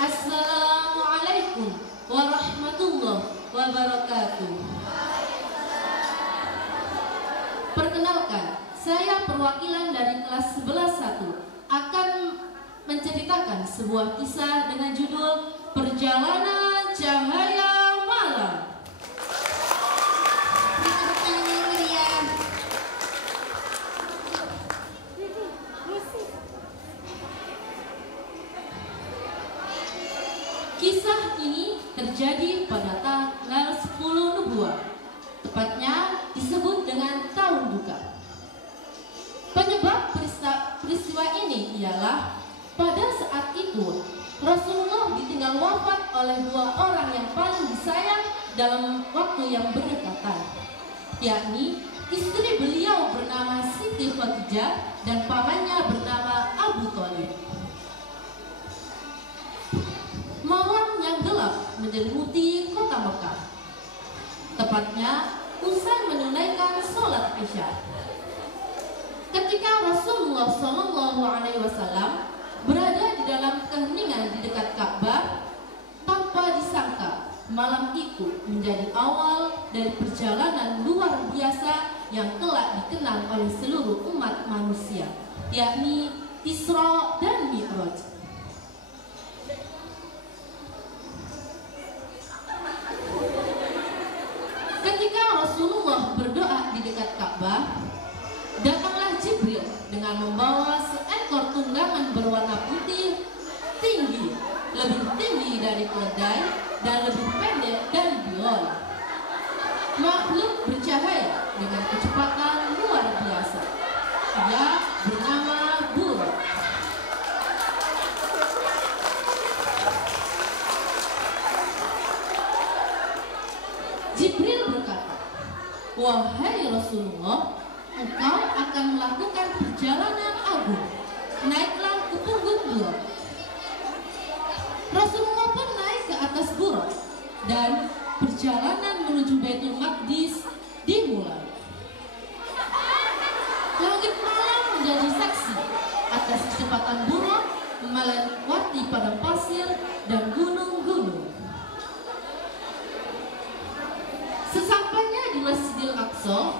Assalamualaikum warahmatullahi wabarakatuh. Perkenalkan, saya perwakilan dari kelas 11-1 akan menceritakan sebuah kisah dengan judul Perjalanan Cahaya Malam. Kisah ini terjadi pada tanggal 10 Nubuah, tepatnya disebut dengan tahun duka. Penyebab peristiwa ini ialah pada saat itu Rasulullah ditinggal wafat oleh dua orang yang paling disayang dalam waktu yang berdekatan, yakni istri beliau bernama Siti Khadijah dan pamannya bernama Abu Thalib. Malam yang gelap menyelimuti kota Mekah. Tepatnya usai menunaikan sholat Isya. Ketika Rasulullah SAW berada di dalam keheningan di dekat Ka'bah, tanpa disangka malam itu menjadi awal dari perjalanan luar biasa yang kelak dikenal oleh seluruh umat manusia, yakni Isra dan Mi'raj. Ketika Rasulullah berdoa di dekat Ka'bah, datanglah Jibril dengan membawa seekor tunggangan berwarna putih, tinggi, lebih tinggi dari keledai dan lebih pendek dari biol. Makhluk bercahaya dengan kecepatan luar biasa. Ia bernama Buraq. Jibril berkata, "Wahai Rasulullah, engkau akan melakukan perjalanan agung. Naiklah ke punggung Buraq." Rasulullah pun naik ke atas Buraq dan perjalanan menuju Baitul Maqdis dimulai. Langit malam menjadi saksi atas kecepatan Buraq melewati padang pasir dan gunung-gunung. Sesampainya di Masjidil Aqsa,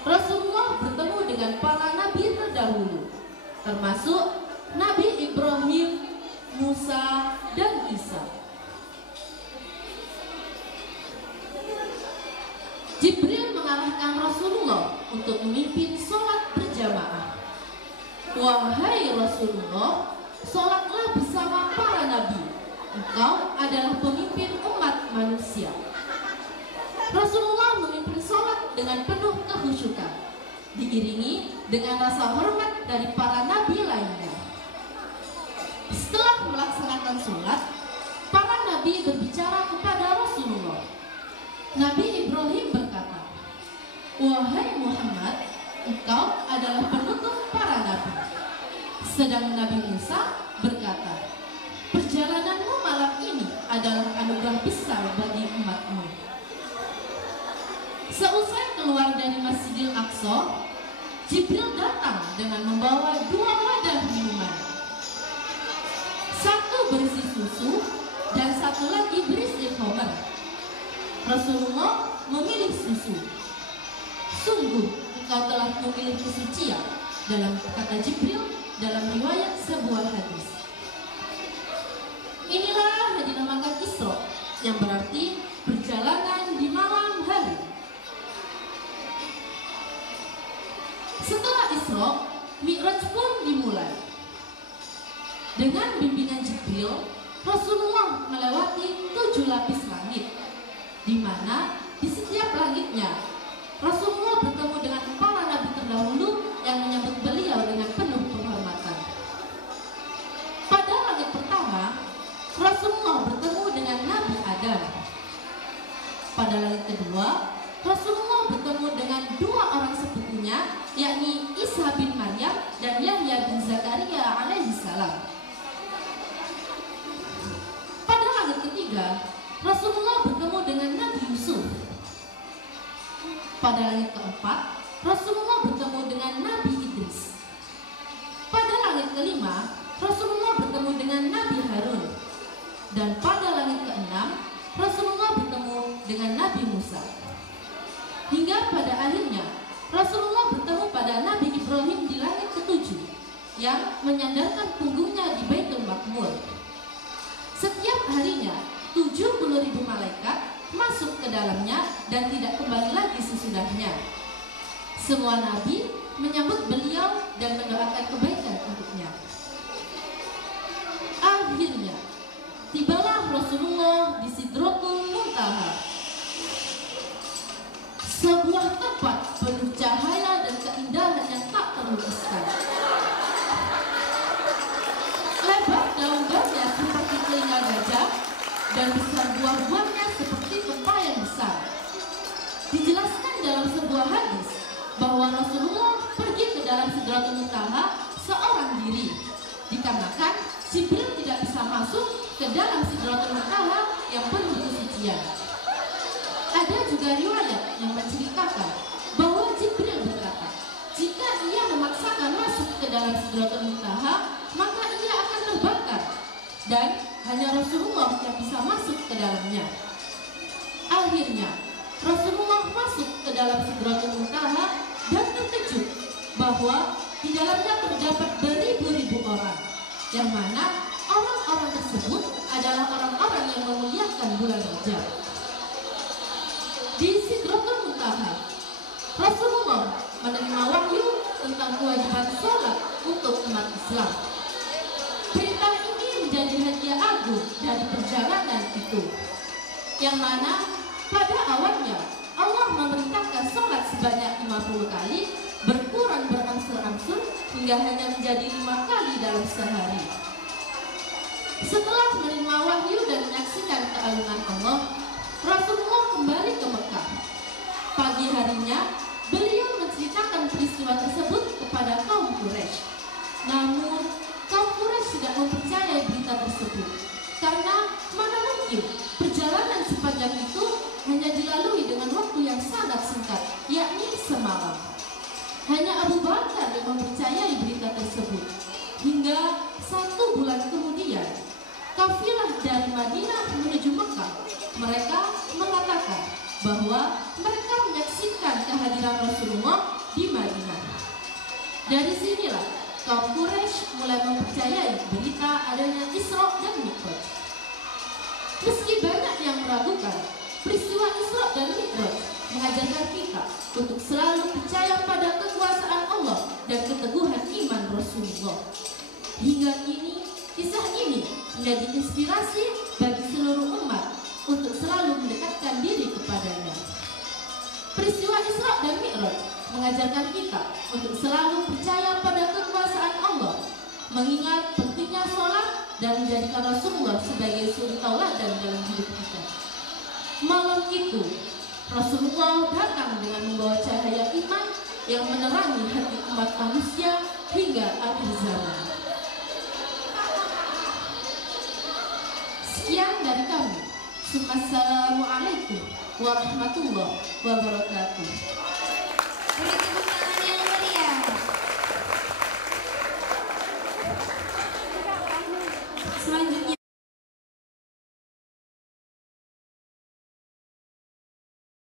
Rasulullah bertemu dengan para nabi terdahulu, termasuk Nabi Ibrahim, Musa, dan Isa. Jibril mengarahkan Rasulullah untuk memimpin sholat berjamaah. "Wahai Rasulullah, sholatlah bersama para nabi. Engkau adalah pemimpin umat manusia." Rasulullah memimpin sholat dengan penuh kekhusyukan, diiringi dengan rasa hormat dari para nabi lainnya. Setelah melaksanakan sholat, para nabi berbicara kepada Rasulullah. Nabi Ibrahim berkata, "Wahai Muhammad, engkau adalah penutup para nabi." Sedang Nabi Musa berkata, "Perjalananmu malam ini adalah anugerah besar bagi umatmu." Seusai keluar dari Masjidil Aqsa, Jibril datang dengan membawa dua wadah minuman. Satu berisi susu dan satu lagi berisi khamar. Rasulullah memilih susu. "Sungguh engkau telah memilih kesucian," dalam kata Jibril dalam riwayat sebuah hadis. Inilah yang dinamakan Isra, yang berarti perjalanan di malam hari. Setelah Isra, Mi'raj pun dimulai. Dengan bimbingan Jibril, Rasulullah melewati 7 lapis langit, di mana di setiap langitnya Rasulullah bertemu dengan para nabi terdahulu yang menyambut beliau dengan penuh penghormatan. Pada langit pertama, Rasulullah bertemu dengan Nabi Adam. Pada langit kedua, Rasulullah bertemu dengan dua orang sepupunya, yakni Isa bin Maryam dan Yahya bin Zakaria alaihissalam. Pada langit ketiga, Rasulullah bertemu dengan Nabi Yusuf. Pada langit keempat, Rasulullah bertemu dengan Nabi Idris. Pada langit kelima, Rasulullah bertemu dengan Nabi Harun. harinya 70.000 malaikat masuk ke dalamnya dan tidak kembali lagi sesudahnya. Semua nabi menyambut beliau dan mendoakan kebaikan untuknya. Akhirnya tibalah Rasulullah di Sidratul Muntaha, sebuah tempat penuh cahaya dan keindahan yang tak terlukiskan. Lebar daun-daunnya seperti telinga gajah dan besar buah-buahnya seperti tempayan besar. Dijelaskan dalam sebuah hadis bahwa Rasulullah pergi ke dalam Sidratul Muntaha seorang diri, dikarenakan Jibril tidak bisa masuk ke dalam Sidratul Muntaha yang penuh kesucian. Ada juga riwayat yang menceritakan bahwa Jibril berkata, jika ia memaksakan masuk ke dalam Sidratul Muntaha, maka ia akan terbakar dan hanya Rasulullah yang bisa masuk ke dalamnya. Akhirnya Rasulullah masuk ke dalam Sidratul Muntaha dan terkejut bahwa di dalamnya terdapat beribu-ribu orang, yang mana orang-orang tersebut adalah orang-orang yang memuliakan bulan Rajab. Di Sidratul Muntaha, Rasulullah menerima wahyu tentang kewajiban sholat untuk umat Islam. Perintah ini menjadi hadiah agung dari perjalanan itu, yang mana pada awalnya Allah memerintahkan sholat sebanyak 50 kali, berkurang berangsur-angsur hingga hanya menjadi 5 kali dalam sehari. Setelah menerima wahyu dan menyaksikan keagungan Allah, Rasulullah kembali ke Mekah. Pagi harinya, beliau menceritakan peristiwa tersebut kepada kaum Quraisy. Namun, kaum Quraisy tidak mempercayai berita tersebut, karena mana mungkin perjalanan sepanjang itu hanya dilalui dengan waktu yang sangat singkat, yakni semalam. Hanya Abu Bakar yang mempercayai berita tersebut. Hingga 1 bulan kemudian, kafilah dari Madinah menuju Mekah, mereka mengatakan bahwa mereka menyaksikan kehadiran Rasulullah di Madinah. Dari sinilah kaum Quraisy mulai mempercayai berita adanya Isra dan Mi'raj. Meski banyak yang meragukan, peristiwa Isra dan Mi'raj mengajarkan kita untuk selalu percaya pada kekuasaan Allah dan keteguhan iman Rasulullah. Hingga kini, kisah ini menjadi inspirasi bagi seluruh umat untuk selalu mendekatkan diri kepadanya. Peristiwa Isra dan Mi'raj mengajarkan kita untuk selalu percaya pada kekuasaan Allah, mengingat pentingnya sholat dan menjadikan Rasulullah sebagai suri tauladan dalam hidup kita. Malam itu, Rasulullah datang dengan membawa cahaya iman yang menerangi hati umat manusia hingga akhir zaman. Sekian dari kami. Assalamualaikum warahmatullahi wabarakatuh.